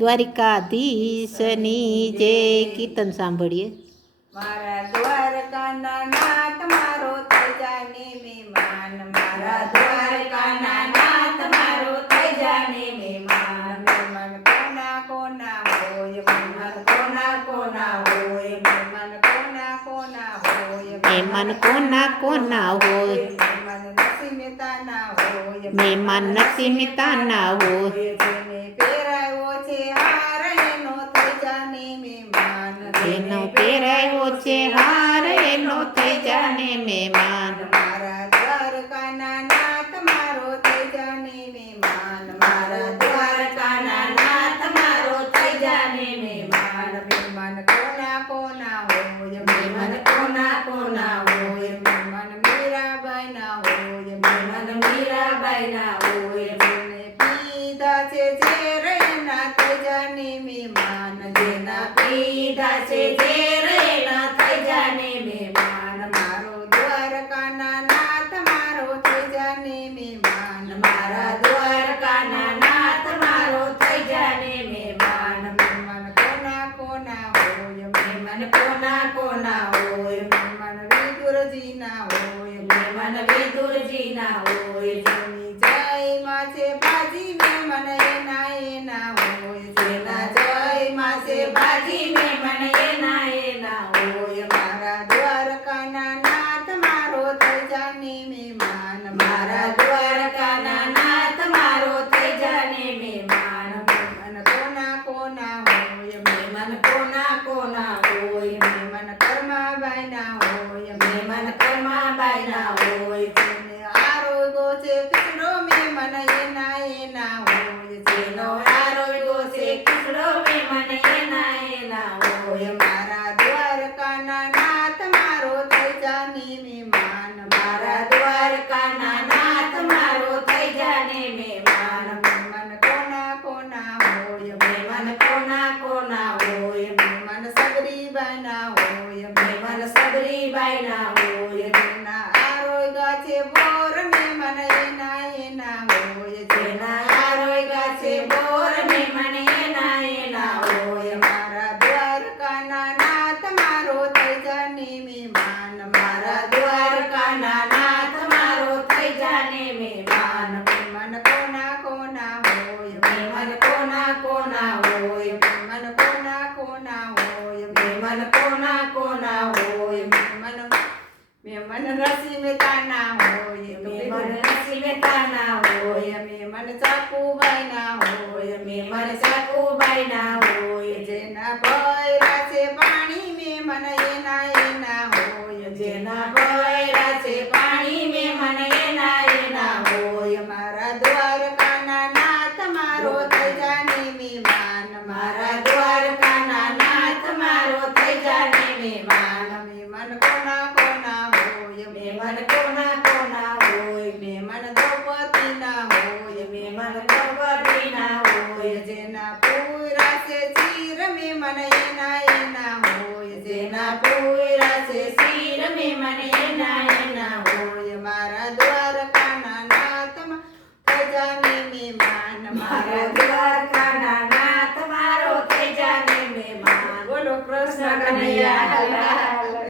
દ્વારિકાધીશની જય કીર્તન સાંભળીએ મારા દ્વારકાના નાથ મારો થઈ જાને મહેમાન મારા દ્વારકાના નાથ મારો થઈ જાને મહેમાન મહેમાન કોના કોના હોય મહેમાન કોના કોના હોય મહેમાન કોના કોના હોય મહેમાન કોના કોના હોય મહેમાન નરસિંહ મહેતાના હોય મહેમાન નરસિંહ મહેતાના હોય મહેમાન કોના કોના હોય મહેમાન મીરાબાઈના હોય મહેમાન મીરાબાઈના હોય જેને પીધા છે ઝેર એના થઈ જાને મહેમાન જેના પીધા છે ઝેર એના થઈ જાને મહેમાન મારો દ્વારકાના નાથ મારો થઈ જાને મહેમાન મારા દ્વારકાના નાથ મારો થઈ જાને મહેમાન મહેમાન કોના કોના હોય મહેમાન કોના કોના ના હોય જય માં છે ભાજી કસડો મે મન એના એના હોય જેનો આરોગ્યો છે, કસડો મે મન એના એના હોય ஒரு மே மனையே நாயே நாமோ નરસિંહ મહેતાના હોય મહેમાન નરસિંહ મહેતાના હોય મહેમાન ચાકુબાઈ ના હોય મહેમાન ચાકુબાઈ ના હોય જેના ભય મહેમાન કોના કોના હોય, મહેમાન દ્રૌપદી ના હોય, મહેમાન દ્રૌપદી ના હોય, જેના પૂરા છે ચીર મહેમાન એના એના હોય, જેના પૂરા છે ચીર મહેમાન